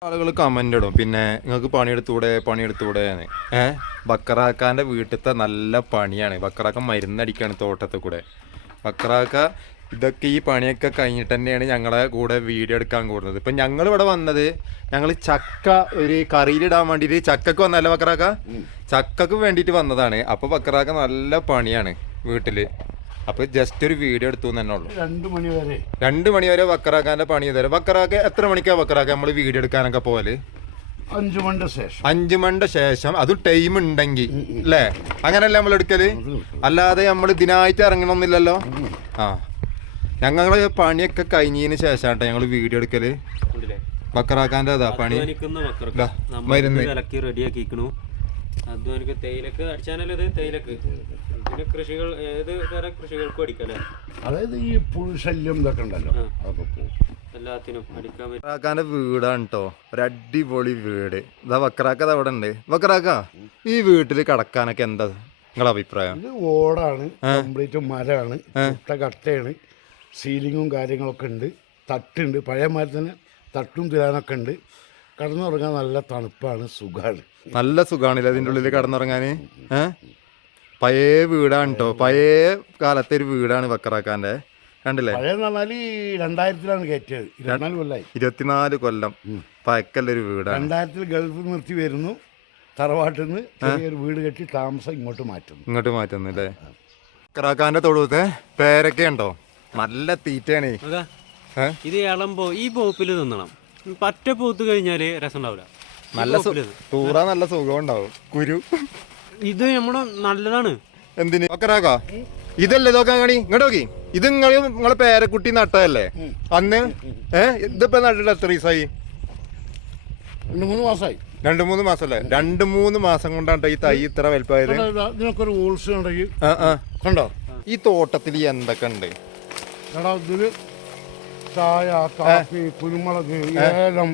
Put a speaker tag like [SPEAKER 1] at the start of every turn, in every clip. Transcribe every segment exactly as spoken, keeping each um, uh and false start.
[SPEAKER 1] ആളുകൾ കമന്റ് ഇടും പിന്നെ നിങ്ങൾക്ക് പണിയെടുത്തൂടെ പണിയെടുത്തൂടെ ഏഹ് ബക്കറാക്കാന്റെ വീട്ടിലത്തെ നല്ല പണിയാണ്. ബക്കറാക്ക മരുന്നടിക്കാണ് തോട്ടത്തിൽ കൂടെ. ബക്കറാക്ക ഇതൊക്കെ ഈ പണിയൊക്കെ കഴിഞ്ഞിട്ട് തന്നെയാണ് ഞങ്ങളെ കൂടെ വീഡിയോ എടുക്കാൻ കൂടുന്നത്. ഇപ്പം ഞങ്ങൾ ഇവിടെ വന്നത് ഞങ്ങൾ ചക്ക ഒരു കറിയിലിടാൻ വേണ്ടിയിട്ട് ചക്കക്ക് വന്നല്ല ബക്കറാക്ക, ചക്കക്ക് വേണ്ടിയിട്ട് വന്നതാണ്. അപ്പോൾ ബക്കറാക്ക നല്ല പണിയാണ് വീട്ടില്. അപ്പൊ ജസ്റ്റ് ഒരു വീഡിയോ എടുത്തു തന്നെ ഉള്ളൂ.
[SPEAKER 2] രണ്ടു മണി വരെ
[SPEAKER 1] രണ്ടു മണി വരെ ബക്കറാക്കാന്റെ പണി തരാം. ബക്കറാക്ക എത്ര മണിക്കാ ബക്കറാക്ക നമ്മള് വീഡിയോ എടുക്കാനൊക്കെ പോവല്?
[SPEAKER 2] അഞ്ചു മണിന്റെ ശേഷം.
[SPEAKER 1] അഞ്ചു മണിന്റെ ശേഷം അതും ടൈം ഉണ്ടെങ്കിൽ അല്ലേ? അങ്ങനല്ലേ നമ്മൾ എടുക്കല്, അല്ലാതെ നമ്മൾ ഇതിനായിട്ട് ഇറങ്ങണമെന്നില്ലല്ലോ. ആ ഞങ്ങള് പണിയൊക്കെ കഴിഞ്ഞതിന് ശേഷാട്ടെ ഞങ്ങള് വീഡിയോ എടുക്കല്. ബക്കറാക്കാന്റെ അതാ പണി മരുന്ന്
[SPEAKER 3] റെഡിയാക്കിക്കണു. അധ്വാനിക്ക് തേയിലക്ക് അടിച്ചാനല്ലോ ഇത് തേയിലക്ക്. പിന്നെ കൃഷികൾ ഏത് തരം കൃഷികൾക്കും അടിക്കല്ലേ,
[SPEAKER 2] അതായത് ഈ പുഴുശല്യം ഇതൊക്കെ ഉണ്ടല്ലോ അതൊക്കെ പോകും.
[SPEAKER 3] എല്ലാത്തിനും അടിക്കാൻ പറ്റും.
[SPEAKER 1] ബക്കറാക്കാന്റെ വീടാണ് കേട്ടോ, ഒരു അടിപൊളി വീട്. ഇതാ ബക്കറാക്ക അവിടെ ഉണ്ട്. ബക്കറാക്ക ഈ വീട്ടില് കടക്കാനൊക്കെ എന്താ നിങ്ങളെ അഭിപ്രായം?
[SPEAKER 2] ഇത് ഓടാണ്, കംപ്ലീറ്റ് മരമാണ്, മുട്ട കട്ടയാണ്, സീലിങ്ങും കാര്യങ്ങളൊക്കെ ഉണ്ട്, തട്ടുണ്ട്, പഴയ മരം തന്നെ തട്ടും തിരാനൊക്കെ ഉണ്ട്. കടന്നുറങ്ങാൻ നല്ല തണുപ്പാണ്, സുഖമാണ്,
[SPEAKER 1] നല്ല സുഖാണില്ലേ അതിൻ്റെ ഉള്ളിൽ കടന്നുറങ്ങാന്. ഏഹ് പഴയ വീടാണ് കേട്ടോ, പഴയ കാലത്തെ ഒരു വീടാണ് ബക്കറാക്കാന്റെ. കണ്ടില്ലേ?
[SPEAKER 2] പഴയെന്ന് പറഞ്ഞാൽ രണ്ടായിരത്തിലാണ് കയറ്റിയത്, ഇരുപത്തിനാല് കൊല്ലായി.
[SPEAKER 1] ഇരുപത്തിനാല് കൊല്ലം പഴക്കല്ലൊരു വീടാണ്.
[SPEAKER 2] രണ്ടായിരത്തിൽ ഗൾഫിൽ നിർത്തി വരുന്നു, തറവാട്ടിൽ നിന്ന് ചെറിയൊരു വീട് കെട്ടി താമസം ഇങ്ങോട്ട് മാറ്റുന്നു.
[SPEAKER 1] ഇങ്ങോട്ട് മാറ്റുന്നു അല്ലേ? ബക്കറാക്കാന്റെ തൊടുവത്തെ പേരൊക്കെ ഉണ്ടോ? നല്ല തീറ്റയാണ്
[SPEAKER 3] ഇത്. ഇളമ്പോ ഈ പോപ്പിൽ തിന്നണം, പറ്റ പൂത്ത് കഴിഞ്ഞാല് രസം ഉണ്ടാവില്ല.
[SPEAKER 1] നല്ല തൂറ നല്ല സുഖം ഉണ്ടാവും. കുരു
[SPEAKER 3] ഇത് നമ്മുടെ നല്ലതാണ്.
[SPEAKER 1] എന്തിന് ബക്കറാക്ക? ഇതല്ലേ ഇതൊക്കെ കാണി ഇങ്ങോട്ട് നോക്കി. ഇത് നിങ്ങൾ നിങ്ങളെ പേരക്കുട്ടി നട്ടതല്ലേ അന്ന്? ഏഹ് ഇതിപ്പോ നട്ടിട്ട് എത്ര ദിവസമായി?
[SPEAKER 2] രണ്ട് മൂന്ന് മാസമായി.
[SPEAKER 1] രണ്ടു മൂന്ന് മാസം അല്ലേ? രണ്ടു മൂന്ന് മാസം കൊണ്ടാണ് ഈ തൈ ഇത്ര വലുപ്പമായത്.
[SPEAKER 2] ഇതിനൊക്കെ ഒരു ഹോൾസ് ഉണ്ടെങ്കിൽ
[SPEAKER 1] ആ ആ
[SPEAKER 2] കണ്ടോ?
[SPEAKER 1] ഈ തോട്ടത്തിൽ എന്തൊക്കെ ഉണ്ട്?
[SPEAKER 2] എടാ ഇതില് ചായ, കാപ്പി, കുരുമുളക്, ഏലം,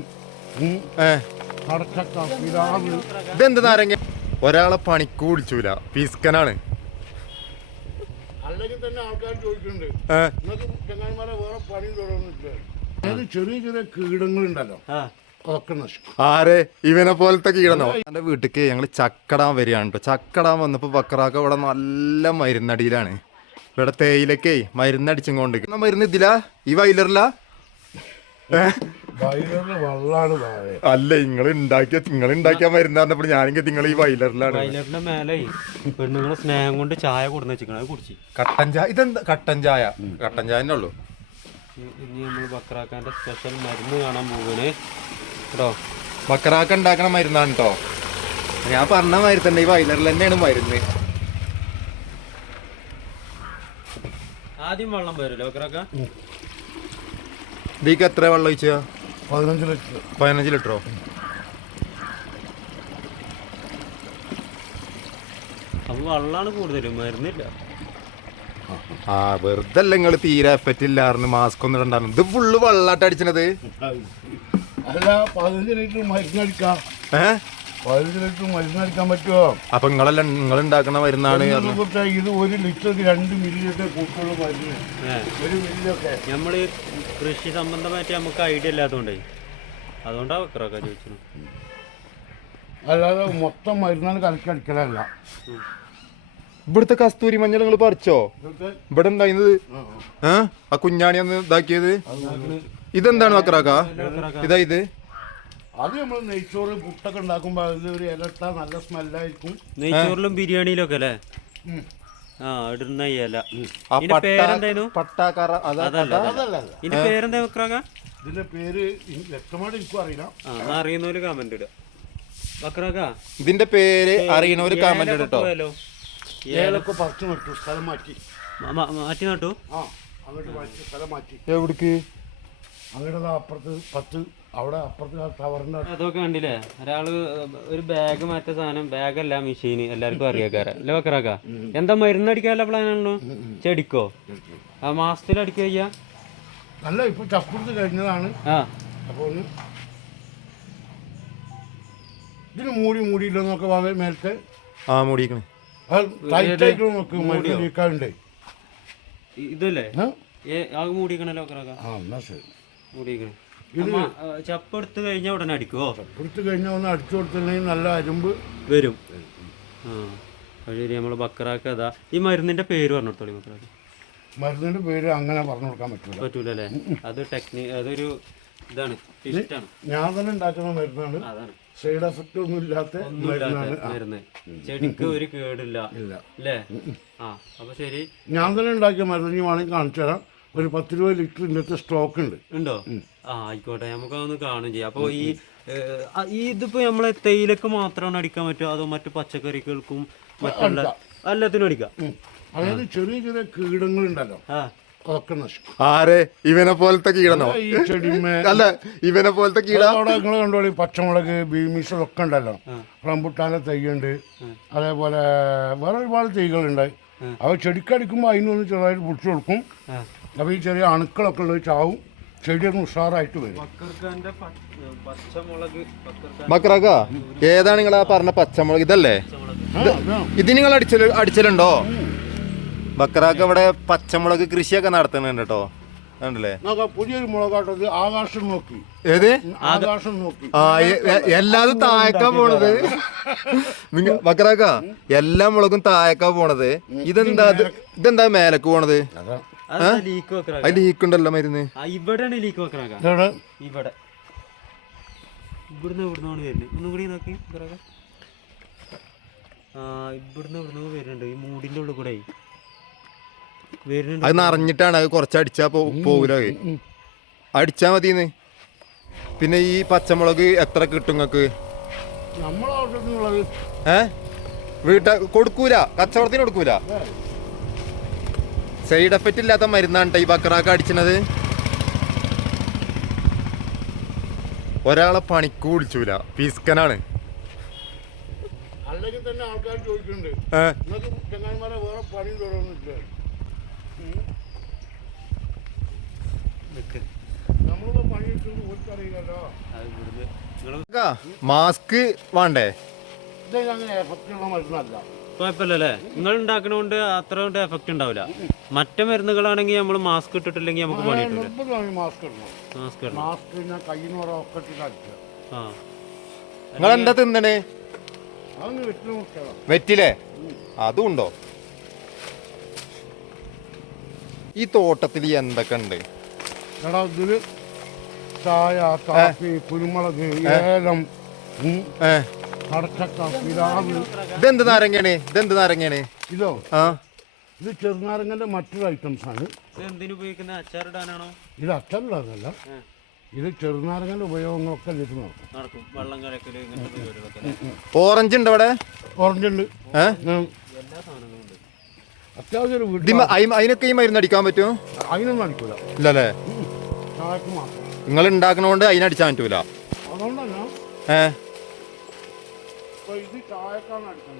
[SPEAKER 2] കടച്ചക്ക, പിലാവ്.
[SPEAKER 1] ഇതെന്ത് നാരങ്ങ? ഒരാളെ പണിക്ക് വിളിച്ചൂല, പിസ്കനാണ്.
[SPEAKER 2] അല്ലെങ്കിൽ തന്നെ ആൾക്കാർ ചോദിക്കുന്നുണ്ട് ചങ്ങായിമാരെ വേറെ പണി തുടർന്നിട്ട്. അതായത് ചെറിയ ചെറിയ കീടങ്ങളുണ്ടല്ലോ അതൊക്കെ നശിക്കും.
[SPEAKER 1] ആരെ? ഇവനെ പോലത്തെ കീടനോ? എന്റെ വീട്ടിക്ക് ഞങ്ങള് ചക്കടാൻ വരികയാണ് കേട്ടോ. ചക്കടാൻ വന്നപ്പോ ബക്കറാക്ക ഇവിടെ നല്ല മരുന്നടിയിലാണ്. ഇവിടെ തേയിലക്കേ മരുന്നടിച്ചും കൊണ്ട് മരുന്ന് ഇതിലാ ഈ വൈലറിലാ? അല്ല നിങ്ങൾ ഉണ്ടാക്കിയ നിങ്ങൾ ഉണ്ടാക്കിയ മരുന്ന് പറഞ്ഞപ്പോൾ ഞാനെങ്കിൽ നിങ്ങൾ ഈ വൈലറിലാണ്.
[SPEAKER 3] വൈലറിന്റെ മേലെ പെണ്ണുങ്ങളെ സ്നേഹം കൊണ്ട് ചായ കൊടുന്ന് വെച്ചിരിക്കണം, കുടിച്ച്.
[SPEAKER 1] കട്ടൻ ചായ? ഇതെന്താ കട്ടൻ ചായ? കട്ടൻ ചായ തന്നെ ഉള്ളൂ.
[SPEAKER 3] ഇനി നമ്മൾ ബക്കറാക്കാന്റെ സ്പെഷ്യൽ മരുന്ന് കാണാൻ പോകണേ കേട്ടോ.
[SPEAKER 1] ബക്കറാക്ക ഉണ്ടാക്കണ മരുന്നാണ് കേട്ടോ. ഞാൻ പറഞ്ഞ മാതിരി തന്നെ ഈ വൈലറിൽ തന്നെയാണ് മരുന്ന്.
[SPEAKER 3] ആദ്യം വെള്ളം വരില്ല ബക്കറാക്ക?
[SPEAKER 1] ഇതിക്ക് എത്ര വെള്ളം ഒഴിച്ചാ?
[SPEAKER 2] പതിനഞ്ച് ലിറ്റർ.
[SPEAKER 1] പതിനഞ്ച് ലിറ്ററോ?
[SPEAKER 3] അപ്പൊ വെള്ളമാണ് കൂടുതലും, മരുന്നില്ല.
[SPEAKER 1] ആ വെറുതെ അല്ല നിങ്ങൾ തീരെ എഫക്റ്റ് ഇല്ലായിരുന്നു, മാസ്ക് ഒന്നും ഇടണ്ടായിരുന്നു. ഇത് ഫുള്ള് വെള്ളാട്ട് അടിച്ചത്.
[SPEAKER 2] അല്ല പതിനഞ്ച് ലിറ്റർ മരുന്നടിക്കാം.
[SPEAKER 1] ഏഹ്
[SPEAKER 2] പതിനഞ്ച് ലിറ്റർ മരുന്നടിക്കാൻ പറ്റുമോ?
[SPEAKER 1] അപ്പൊ നിങ്ങളല്ല നിങ്ങൾ ഉണ്ടാക്കുന്ന മരുന്നാണ്.
[SPEAKER 2] ഇത് ഒരു ലിറ്റർ രണ്ട് മില്ലിയൊക്കെ കൂട്ടുള്ള മരുന്ന്. ഒരു മില്ലൊക്കെ
[SPEAKER 3] നമ്മള് കൃഷി സംബന്ധമായിട്ട് നമുക്ക് ഐഡിയ ഇല്ലാത്തതുകൊണ്ടേ അതുകൊണ്ടാ ബക്കറാക്ക ചോദിച്ചത്.
[SPEAKER 2] അല്ലാതെ മൊത്തം മരുന്നാണ് കലക്കി അടിക്കലല്ല.
[SPEAKER 1] ഇവിടുത്തെ കസ്തൂരി മഞ്ഞൾ നിങ്ങൾ പറിച്ചോ? ഇവിടെ ഉണ്ടായിരുന്നത് ഏഹ് ആ കുഞ്ഞാണി ഒന്ന് ഇതാക്കിയത്. ഇതെന്താണ് ബക്കറാക്ക? ഇതാ ഇത്.
[SPEAKER 2] അത് നമ്മൾ നെയ്ച്ചോറ് പുട്ടൊക്കെ ഉണ്ടാക്കുമ്പോ അതിൽ ഒരു ഇലട്ട നല്ല സ്മെല്ലായിരിക്കും.
[SPEAKER 3] നെയ്ച്ചോറിലും ബിരിയാണിയിലും ഒക്കെ അല്ലേ? ആ ഇടുന്ന ഇല. ഇതിന്റെ പേരെന്താ ബക്കറാക്ക?
[SPEAKER 2] ഇതിന്റെ പേര് വ്യക്തമായിട്ട് എനിക്കും അറിയില്ല.
[SPEAKER 3] അറിയുന്നവര് കമന്റ് ഇടുക ബക്കറാക്ക.
[SPEAKER 1] ഇതിന്റെ പേര് അറിയണവര് കമന്റ് ഇടട്ടോ.
[SPEAKER 2] ഏലൊക്കെ പറിച്ചു നട്ടു, സ്ഥലം മാറ്റി
[SPEAKER 3] മാറ്റി നട്ടു.
[SPEAKER 2] ആ അങ്ങോട്ട് മാറ്റി സ്ഥലം മാറ്റി.
[SPEAKER 1] എവിടേക്ക്?
[SPEAKER 2] അങ്ങോട്ട് അപ്പുറത്ത് പത്ത് അവിടെ അപ്പുറത്ത് ടവറിന്റെ
[SPEAKER 3] അതൊക്കെ കണ്ടില്ലേ? ഒരാള് ഒരു ബാഗ് മാറ്റ സാധനം, ബാഗല്ല മെഷീന്, എല്ലാവർക്കും അറിയാക്കാര അല്ലേ ബക്കറാക്ക? എന്താ മരുന്നടിക്കാനുള്ള പ്ലാനാണല്ലോ? ചെടിക്കോ? ആ മാസത്തിൽ അടിക്കുക ചെയ്യാ?
[SPEAKER 2] അല്ല ഇപ്പൊ ചപ്പെടുത്ത് കഴിഞ്ഞതാണ്.
[SPEAKER 3] ആ
[SPEAKER 2] അപ്പൊ ഒന്ന് ഇതിന് മൂടി മൂടിയില്ലെന്നൊക്കെ മേലത്തെ
[SPEAKER 1] ആ മൂടിക്കണേ
[SPEAKER 2] ലീക്കാണ്ട്.
[SPEAKER 3] ഇതല്ലേ മൂടിക്കണല്ലോ ബക്കറാക്ക?
[SPEAKER 2] ആ എന്നാ ശരി
[SPEAKER 3] മൂടിക്കണേ. ചപ്പ് എടുത്ത് കഴിഞ്ഞാൽ ഉടനെ അടിക്കുവോ?
[SPEAKER 2] എടുത്തു കഴിഞ്ഞാൽ ഒന്ന് അടിച്ചു കൊടുത്തില്ലെങ്കിൽ നല്ല അരുമ്പ്
[SPEAKER 3] വരും. ആ ശരി. നമ്മൾ ബക്കറാക്ക അതാ ഈ മരുന്നിന്റെ പേര് പറഞ്ഞു കൊടുത്തോളി. ബക്കറാക്ക
[SPEAKER 2] മരുന്നിന്റെ പേര് അങ്ങനെ പറഞ്ഞു കൊടുക്കാൻ പറ്റൂല
[SPEAKER 3] പറ്റൂല അല്ലേ? അത് ടെക്നി അതൊരു ഇതാണ്, ടിസ്റ്റാണ്.
[SPEAKER 2] ഞാൻ തന്നെ ഉണ്ടാക്കുന്ന മരുന്നാണ്.
[SPEAKER 3] അതാണ്
[SPEAKER 2] സൈഡ് എഫക്റ്റ് ഒന്നും ഇല്ലാത്ത മരുന്നാണ്.
[SPEAKER 3] മരുന്ന് ചെടിക്ക് ഒരു കേടില്ല അല്ലേ? ആ അപ്പൊ ശരി.
[SPEAKER 2] ഞാൻ തന്നെ ഉണ്ടാക്കിയ മരുന്ന് ഇനി വേണമെങ്കിൽ കാണിച്ചു തരാം. ഒരു പത്ത് രൂപ ലിറ്റർ ഇന്നത്തെ സ്റ്റോക്ക് ഉണ്ട്.
[SPEAKER 3] ഉണ്ടോ? ആ ആയിക്കോട്ടെ, നമുക്കതൊന്ന് കാണും ചെയ്യാം. അപ്പോൾ ഈ ഈ ഇതിപ്പോ നമ്മളെ തേയിലക്ക് മാത്രമാണ് അടിക്കാൻ പറ്റുമോ അതോ മറ്റു പച്ചക്കറികൾക്കും മറ്റുള്ള എല്ലാത്തിനും അടിക്കാം?
[SPEAKER 2] അതായത് ചെറിയ ചെറിയ കീടങ്ങളുണ്ടല്ലോ, അതൊക്കെ നശിക്കും.
[SPEAKER 1] ആരെ ഇവനെ പോലത്തെ കീടനോ?
[SPEAKER 2] ഈ ചെടിമേ
[SPEAKER 1] അല്ല ഇവനെ പോലത്തെ കീട
[SPEAKER 2] അവിടെ നിങ്ങൾ കണ്ടോളി, പച്ചമുളക് ബീമീസ് ഒക്കെ ഉണ്ടല്ലോ, റംബുട്ടാന്റെ തൈയുണ്ട്, അതേപോലെ വേറെ ഒരുപാട് തൈകളുണ്ട്. അവ ചെടിക്കടിക്കുമ്പോൾ അതിനൊന്ന് ചെറുതായിട്ട് പിടിച്ചു കൊടുക്കും. അപ്പോൾ ഈ ചെറിയ അണുക്കളൊക്കെ ഉള്ളത് ചാവും, ചെടിയൊന്ന് ഉഷാറായിട്ട് വരും.
[SPEAKER 1] ബക്രാക്ക ഏതാണ് നിങ്ങൾ ആ പറഞ്ഞ പച്ചമുളക്? ഇതല്ലേ ഇത് നിങ്ങൾ അടിച്ചല് അടിച്ചലുണ്ടോ? ബക്രാക്ക ഇവിടെ പച്ചമുളക് കൃഷിയൊക്കെ നടത്തുന്നുണ്ട് കേട്ടോ, കണ്ടല്ലേ?
[SPEAKER 2] പുതിയൊരു മുളകാട്ടത് ആകാശം നോക്കി.
[SPEAKER 1] ഏത്
[SPEAKER 2] ആകാശം നോക്കി?
[SPEAKER 1] ആ എല്ലാതും താഴേക്കാ പോണത്. ബക്രാക്ക എല്ലാ മുളകും താഴേക്കാ പോണത്. ഇതെന്താ ഇതെന്താ മേലക്ക് പോണത്? അത് ലീക്ക് ഉണ്ടല്ലോ മരുന്ന്.
[SPEAKER 3] ഇവിടെയാണ് ലീക്ക് വെക്കണ. ഇവിടെ ഇവിടുന്ന് ഇവിടുന്നാണ് വരുന്നത്. ഒന്നും കൂടി നോക്കി. ആ ഇവിടുന്ന് ഇവിടുന്ന് വരുന്നുണ്ട്. ഈ മൂടിന്റെ ഉള്ളിൽ കൂടെ വരുന്നുണ്ട്.
[SPEAKER 1] അത് നിറഞ്ഞിട്ടാണ്. അത് കുറച്ചടിച്ചാ പോകൂല, അടിച്ചാ മതിന്ന്. പിന്നെ ഈ പച്ചമുളക് എത്ര കിട്ടും നിങ്ങക്ക്? ഏ വീട്ട കൊടുക്കൂല, കച്ചവടത്തിന് കൊടുക്കൂല. സൈഡ് എഫക്റ്റ് ഇല്ലാത്ത മരുന്നാണ് ഈ ബക്രാക്ക അടിച്ചത്. ഒരാളെ പണിക്ക് വിളിച്ചൂല, പിസ്കനാണ്.
[SPEAKER 2] അല്ലെങ്കിൽ തന്നെ ആൾക്കാർ ചോദിക്കുന്നുണ്ട് ചങ്ങായിമാരെ വേറെ പണി തുടർന്നിട്ട് നമ്മളിപ്പോ പണി കിട്ടുന്നത് ഓർക്കറിയില്ലല്ലോ.
[SPEAKER 1] മാസ്ക് വേണ്ടേ?
[SPEAKER 2] ഇത് അങ്ങനെ എഫക്റ്റുള്ള മരുന്നല്ല.
[SPEAKER 3] കുഴപ്പമില്ലല്ലേ? നിങ്ങൾ ഉണ്ടാക്കണോണ്ട് അത്ര കൊണ്ട് എഫക്റ്റ് ഉണ്ടാവില്ല. മറ്റേ മരുന്നുകളാണെങ്കിൽ നമ്മൾ മാസ്ക് ഇട്ടിട്ടില്ലെങ്കിൽ നമുക്ക് പണി കിട്ടില്ല.
[SPEAKER 2] മാസ്ക് ഇടണം.
[SPEAKER 3] മാസ്ക് ഇടണം.
[SPEAKER 2] മാസ്ക് ഞാൻ കയ്യിൽ നിന്ന് ഒക്കെ ഇട്ടിട്ട് അടിക്കുക.
[SPEAKER 3] ആ
[SPEAKER 1] നിങ്ങൾ എന്താ തിന്നണേ?
[SPEAKER 2] അതൊന്ന് വെറ്റില മുട്ടണം.
[SPEAKER 1] വെറ്റിലേ? അതും ഉണ്ടോ? ഈ തോട്ടത്തിൽ എന്തൊക്കെ ഉണ്ട്?
[SPEAKER 2] എടാ ഇതില് ചായ, കാപ്പി, കുരുമുളക്, ഏലം, കടച്ചക്ക, പിലാവ്.
[SPEAKER 1] ഇതെന്ത് നാരങ്ങയാണ്? ഇതെന്ത് നാരങ്ങയാണ്?
[SPEAKER 2] ഇതോ?
[SPEAKER 1] ആ
[SPEAKER 2] ഇത് ചെറുനാരങ്ങന്റെ മറ്റൊരു ഐറ്റംസ് ആണ്.
[SPEAKER 3] എന്തിനു ഉപയോഗിക്കുന്ന? അച്ചാറിടാനാണോ?
[SPEAKER 2] ഇത് അച്ചാറിടാനല്ല, ഇത് ചെറുനാരങ്ങന്റെ ഉപയോഗങ്ങളൊക്കെ ഇതിൽ നടക്കും.
[SPEAKER 3] നടക്കും. വെള്ളം കലക്കല്, ഇങ്ങനത്തെ പരിപാടികളൊക്കെ.
[SPEAKER 1] ഓറഞ്ച് ഉണ്ട് അവിടെ?
[SPEAKER 2] ഓറഞ്ച് ഉണ്ട്,
[SPEAKER 3] എല്ലാ സാധനങ്ങളും ഉണ്ട്.
[SPEAKER 2] അത്യാവശ്യം ഒരു വീട്ടിൽ
[SPEAKER 1] അതിനൊക്കെ ഈ മരുന്ന് അടിക്കാൻ പറ്റുമോ?
[SPEAKER 2] അതിനൊന്നും അടിക്കൂല,
[SPEAKER 1] ഇല്ലല്ലേ?
[SPEAKER 2] ചായക്ക് മാത്രം.
[SPEAKER 1] നിങ്ങൾ ഉണ്ടാക്കണോണ്ട് അതിനടിച്ചാൻ പറ്റൂല.
[SPEAKER 2] അതുകൊണ്ടല്ല
[SPEAKER 1] ഏ
[SPEAKER 2] ഇത് ചായക്കാണ് അടിക്കുന്നത്.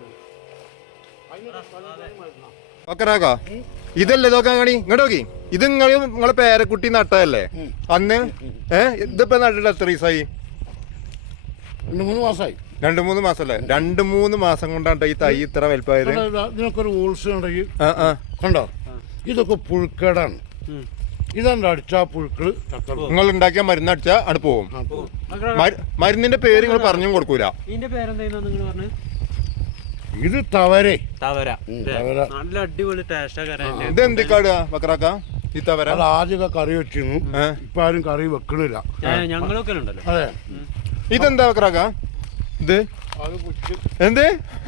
[SPEAKER 1] ബക്രാക്ക ഇതല്ലേ ഇതൊക്കെ കണി ഇങ്ങോട്ട് നോക്കി. ഇത് നിങ്ങൾ നിങ്ങളെ പേരക്കുട്ടി നട്ടതല്ലേ അന്ന്? ഏഹ് ഇതിപ്പോ നട്ടിട്ട് എത്ര ദിവസമായി?
[SPEAKER 2] രണ്ട് മൂന്ന് മാസമായി.
[SPEAKER 1] രണ്ട് മൂന്ന് മാസം അല്ലേ? രണ്ട് മൂന്ന് മാസം കൊണ്ടാണ് ഈ തൈ ഇത്ര വലുപ്പമായത്.
[SPEAKER 2] ഇതിനൊക്കെ ഒരു ഹോൾസ് ഉണ്ടെങ്കിൽ കണ്ടോ, ഇതൊക്കെ പുഴുക്കേടാണ്. ഇതെന്താ അടിച്ചാ പുഴുക്കള്
[SPEAKER 1] നിങ്ങൾ ഉണ്ടാക്കിയ മരുന്ന് അടിച്ചാ അവിടെ പോവും. മരുന്നിന്റെ പേര് നിങ്ങൾ പറഞ്ഞും കൊടുക്കൂല.
[SPEAKER 3] ഇതിന്റെ പേരെന്താ നിങ്ങൾ പറഞ്ഞു?
[SPEAKER 2] ഇത് തവരെ.
[SPEAKER 3] തവര. നല്ല അടിപൊളി ടേസ്റ്റാ.
[SPEAKER 1] ഇത് എന്തിക്കാടുക ബക്രാക്ക ഈ തവര?
[SPEAKER 2] അത് ആദ്യമൊക്കെ കറി വെച്ചിരുന്നു, ഇപ്പൊ ആരും കറി വെക്കണില്ല.
[SPEAKER 3] ഞങ്ങളൊക്കെ ഉണ്ടല്ലോ.
[SPEAKER 2] അതെ.
[SPEAKER 1] ഇതെന്താ ബക്രാക്ക? ഇത് എന്ത്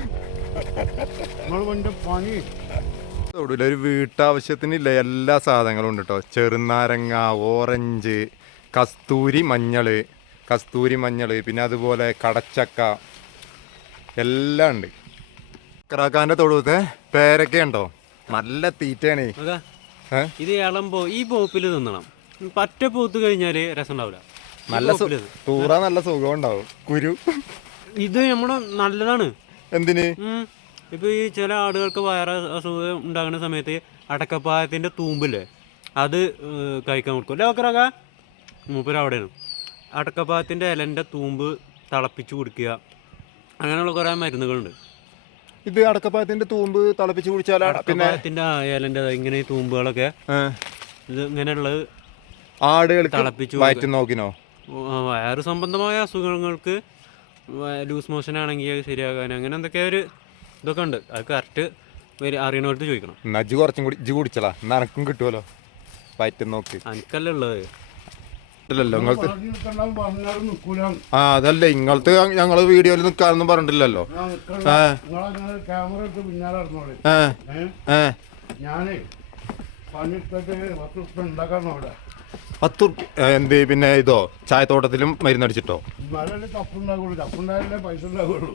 [SPEAKER 2] പണി?
[SPEAKER 1] ഒരു വീട്ടാവശ്യത്തിനില്ല എല്ലാ സാധനങ്ങളും ഉണ്ട് കേട്ടോ. ചെറുനാരങ്ങ, ഓറഞ്ച്, കസ്തൂരി മഞ്ഞള്, കസ്തൂരി മഞ്ഞള്, പിന്നെ അതുപോലെ കടച്ചക്ക എല്ലാം ഉണ്ട്. ബക്രാക്കാന്റെ തൊടുത്തെ പേരൊക്കെ ഉണ്ടോ? നല്ല തീറ്റയാണ്
[SPEAKER 3] ഇത്. ഇളമ്പോ ഈ പോപ്പില് തിന്നണം. പറ്റ പൂത്ത് കഴിഞ്ഞാല് രസം ഉണ്ടാവില്ല.
[SPEAKER 1] നല്ല തൂറ നല്ല സുഖം ഉണ്ടാവും. കുരു
[SPEAKER 3] ഇത് നമ്മുടെ നല്ലതാണ്.
[SPEAKER 1] എന്തിന്?
[SPEAKER 3] ഇപ്പൊ ഈ ചില ആളുകൾക്ക് വയറ് അസുഖം ഉണ്ടാകുന്ന സമയത്ത് അടക്കപ്പായത്തിന്റെ തൂമ്പില്ലേ അത് കഴിക്കാൻ കൊടുക്കും അല്ലേ ബക്രാക്ക? മൂപ്പര് അവിടെയാണ്. അടക്കപ്പായത്തിന്റെ ഇലന്റെ തൂമ്പ് തിളപ്പിച്ച് കുടിക്കുക, അങ്ങനെയുള്ള കുറെ മരുന്നുകളുണ്ട്.
[SPEAKER 1] ഇത് അടക്കപ്പായത്തിന്റെ തൂമ്പ് തിളപ്പിച്ച് കുടിച്ചാൽ പിന്നെ
[SPEAKER 3] ഇലന്റെ ഇങ്ങനെ തൂമ്പുകളൊക്കെ ഇത് ഇങ്ങനെയുള്ളത്
[SPEAKER 1] ആടുകൾ തിളപ്പിച്ച് നോക്കിനോ?
[SPEAKER 3] വയറ് സംബന്ധമായ അസുഖങ്ങൾക്ക് ലൂസ് മോഷൻ ആണെങ്കിൽ ശരിയാകാൻ അങ്ങനെ എന്തൊക്കെ ഒരു ഇതൊക്കെ ഉണ്ട്. അത് കറക്റ്റ് അറിയണവർക്ക് ചോദിക്കണം.
[SPEAKER 1] എന്നാ ഇജ്ജ് കുറച്ചും കൂടി ഇജ്ജ് കുടിച്ചലാ, എന്നാ എനക്കും കിട്ടുമല്ലോ പറ്റും നോക്ക്.
[SPEAKER 3] എനിക്കല്ലേ ഉള്ളത്.
[SPEAKER 1] ഇല്ലല്ലോ നിങ്ങൾക്ക്
[SPEAKER 2] പറഞ്ഞിട്ടുണ്ടാവും പറഞ്ഞാലും നിൽക്കൂല.
[SPEAKER 1] ആ അതല്ലേ ഇങ്ങളത്തെ ഞങ്ങള് വീഡിയോയിൽ നിൽക്കാനൊന്നും പറഞ്ഞിട്ടില്ലല്ലോ.
[SPEAKER 2] നിങ്ങളങ്ങനെ ക്യാമറ എടുത്ത് പിന്നാലെ നടന്നോളെ.
[SPEAKER 1] ഏ ഏ
[SPEAKER 2] ഞാനേ പണിയെടുത്തിട്ട് പത്ത് ദിവസം ഉണ്ടാക്കാന്നോ അവിടെ.
[SPEAKER 1] പത്ത് ഉറുപ്പ്യ എന്ത് പിന്നെ ഇതോ ചായത്തോട്ടത്തിലും മരുന്നടിച്ചിട്ടോ?
[SPEAKER 2] എന്നാലല്ലേ തപ്പുണ്ടാകുള്ളൂ, തപ്പുണ്ടായാലേ പൈസ ഉണ്ടാകുള്ളൂ.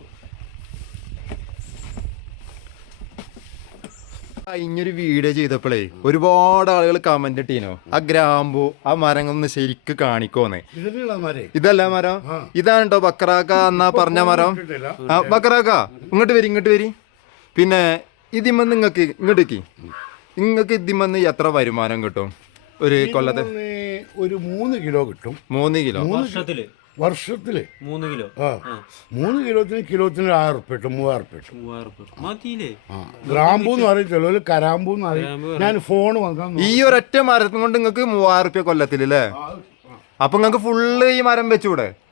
[SPEAKER 1] കഴിഞ്ഞൊരു വീഡിയോ ചെയ്തപ്പോഴേ ഒരുപാട് ആളുകൾ കമന്റ് ഇട്ടീനോ ആ ഗ്രാമ്പു ആ മരം ഒന്ന് ശരിക്ക് കാണിക്കോന്ന്.
[SPEAKER 2] ഇതിനുള്ള മരേ
[SPEAKER 1] ഇതല്ല മരം, ഇതാണ് കേട്ടോ ബക്കറാക്ക എന്നാ പറഞ്ഞ മരം. ആ ബക്കറാക്ക ഇങ്ങോട്ട് വരി ഇങ്ങോട്ട് വരി. പിന്നെ ഇതിമെന്ന് നിങ്ങൾക്ക് ഇങ്ങോട്ടേക്ക് നിങ്ങൾക്ക് ഇതിമെന്ന് എത്ര വരുമാനം കിട്ടും ഒരു കൊല്ലത്തെ?
[SPEAKER 2] ഒരു മൂന്ന് കിലോ കിട്ടും.
[SPEAKER 1] മൂന്ന് കിലോ
[SPEAKER 3] വർഷത്തില്
[SPEAKER 2] വർഷത്തില്
[SPEAKER 3] മൂന്ന് കിലോ
[SPEAKER 2] ആ മൂന്ന് കിലോത്തിന് കിലോത്തിന് ആയിരം ഉറുപ്പ്യ കിട്ടും, മൂവായിരം ഉറുപ്പ്യ കിട്ടും.
[SPEAKER 3] മൂവായിരം ഉറുപ്പ്യ മതിയില്ലേ?
[SPEAKER 2] ആ ഗ്രാമ്പൂ എന്ന് പറയും, ചിലവര് കരാമ്പൂ എന്ന് പറയും. ഞാൻ ഫോൺ വാങ്ങാൻ
[SPEAKER 1] ഈ ഒരൊറ്റ മരത്തും കൊണ്ട് നിങ്ങൾക്ക് മൂവായിരം റുപ്യ കൊല്ലത്തില് അല്ലേ? അപ്പൊ നിങ്ങൾക്ക് ഫുള്ള് ഈ മരം വെച്ചൂടെ?